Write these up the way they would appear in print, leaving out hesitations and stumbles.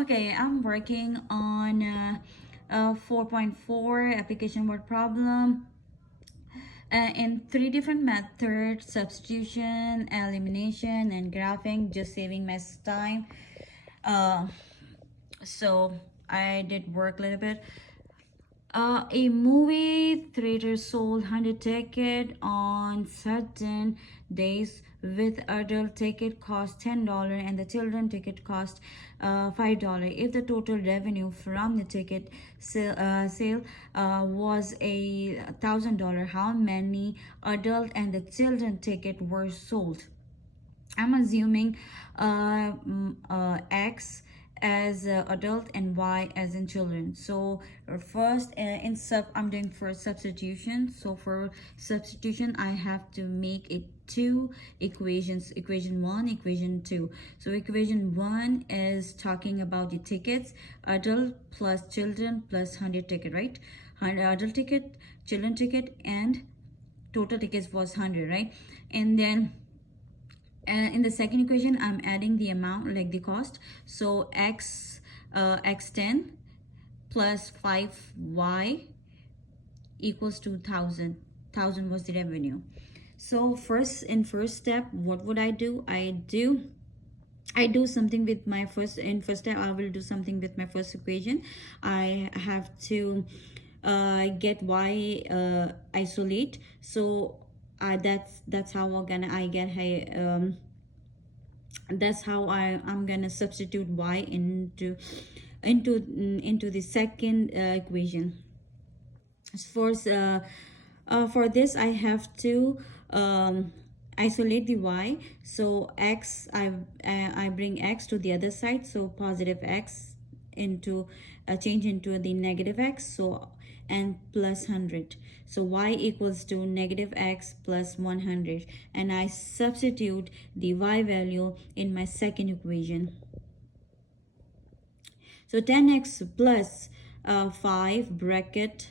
Okay, I'm working on 4.4 application word problem in three different methods: substitution, elimination, and graphing, just saving my time. Uh, so I did work a little bit. A movie theater sold 100 ticket on certain days, with adult ticket cost $10 and the children ticket cost $5. If the total revenue from the ticket sale was $1,000, how many adult and the children ticket were sold? I'm assuming X as adult and Y as in children. So first I'm doing for substitution. So for substitution, I have to make it two equations: equation 1, equation 2. So equation 1 is talking about the tickets: adult plus children plus 100 ticket, right? 100 adult ticket, children ticket, and total tickets was 100, right? And then in the second equation, I'm adding the amount, like the cost. So x10 plus 5y equals to 1000 was the revenue. So first step, what would I do? I do something with my first step. I will do something with my first equation. I have to get y isolate. So that's how I get that's how I'm gonna substitute y into the second equation. For this, I have to isolate the y. So I bring x to the other side, so positive x into change into the negative x, so and plus 100. So y equals to negative x plus 100, and I substitute the y value in my second equation. So 10x plus 5 bracket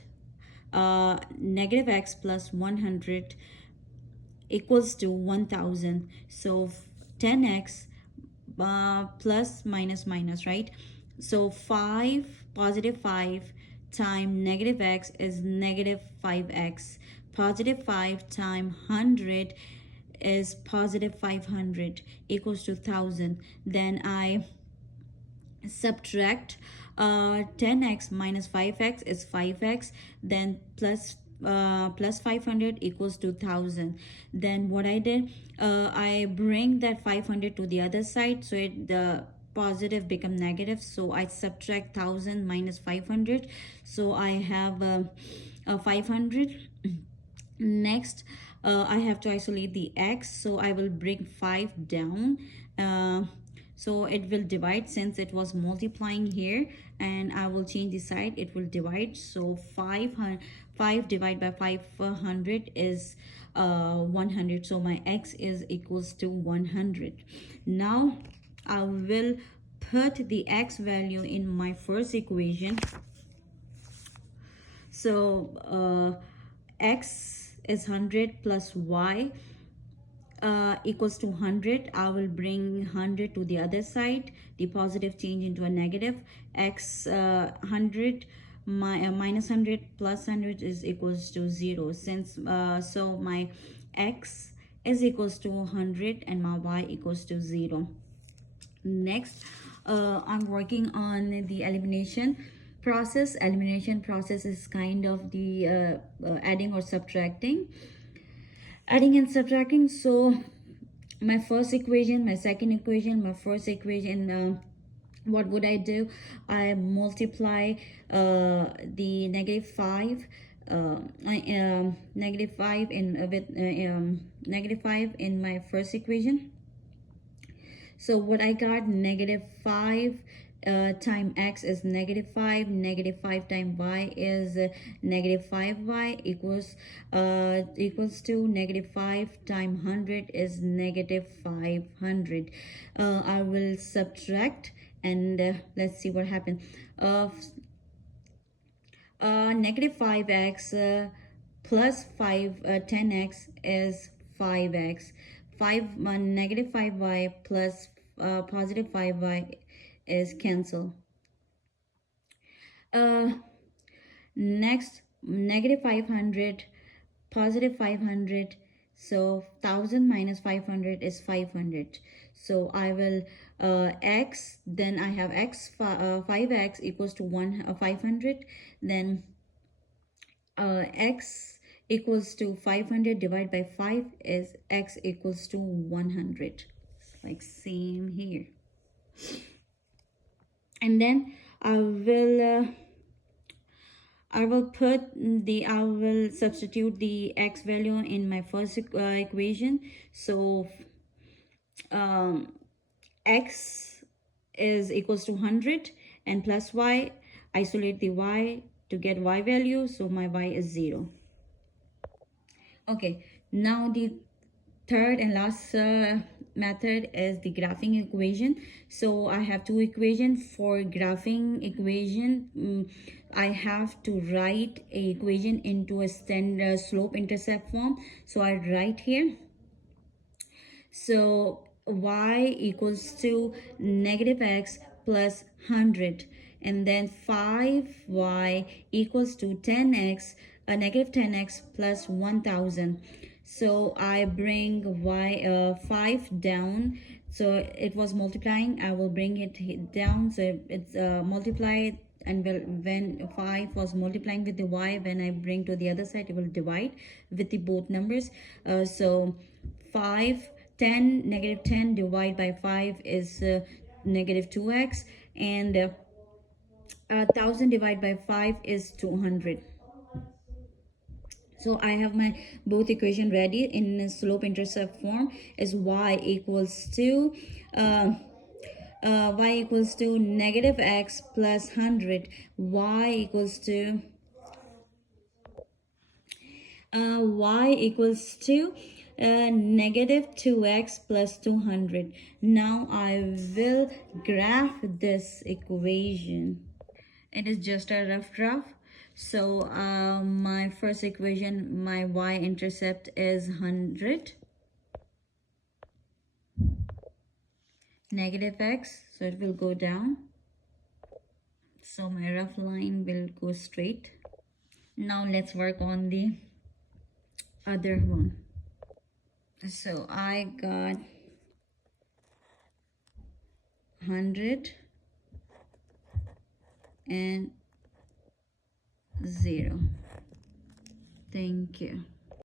negative x plus 100 equals to 1000. So 10x plus minus minus, right? So 5 positive 5 times negative x is negative 5x. Positive 5 times 100 is positive 500 equals to 1000. Then I subtract 10x minus 5x is 5x, then plus 500 equals to 1000. Then what I did, I bring that 500 to the other side, so the positive become negative, so I subtract 1000 minus 500, so I have 500. Next, I have to isolate the x, so I will bring 5 down. So it will divide, since it was multiplying here, and I will change the side, it will divide. So 5 divided by 500 is 100. So my x is equals to 100. Now I will put the x value in my first equation. So x is 100 plus y equals to 100. I will bring 100 to the other side, the positive change into a negative. X 100 minus 100 plus 100 is equals to 0. So my x is equals to 100 and my y equals to 0. Next, I'm working on the elimination process. Elimination process is kind of the adding or subtracting, adding and subtracting. So my first equation, my second equation, my first equation, what would I do? I multiply the negative 5 negative 5 in with negative 5 in my first equation. So what I got, negative 5 time x is negative 5. Negative 5 time y is negative 5y equals to negative 5 time 100 is negative 500. I will subtract, and let's see what happened. Negative 5x plus 10x is 5x. Negative 5y plus positive 5y is cancel. Next, negative 500, positive 500. So 1000 minus 500 is 500. So I will x, then I have 5x equals to 500. Then x equals to 500 divided by 5 is x equals to 100, like same here. And then I will substitute the x value in my first equation. So x is equals to 100 and plus y, isolate the y to get y value, so my y is 0. Okay, now the third and last method is the graphing equation. So I have two equations. For graphing equation, I have to write a equation into a standard slope intercept form. So I write here, so y equals to negative x plus 100, and then 5y equals to 10x, negative 10x plus 1000. So I bring 5 down, so it was multiplying, I will bring it down, so it's multiplied. And when 5 was multiplying with the y, when I bring to the other side, it will divide with the both numbers. So 5, 10, negative 10 divided by 5 is negative 2x, and 1000 divided by 5 is 200. So I have my both equation ready in slope intercept form. Is y equals to negative x plus 100, y equals to negative 2x plus 200. Now I will graph this equation. It is just a rough graph. So my first equation, my y-intercept is 100, negative x, so it will go down. So my rough line will go straight. Now let's work on the other one. So I got 100 and 0. Thank you.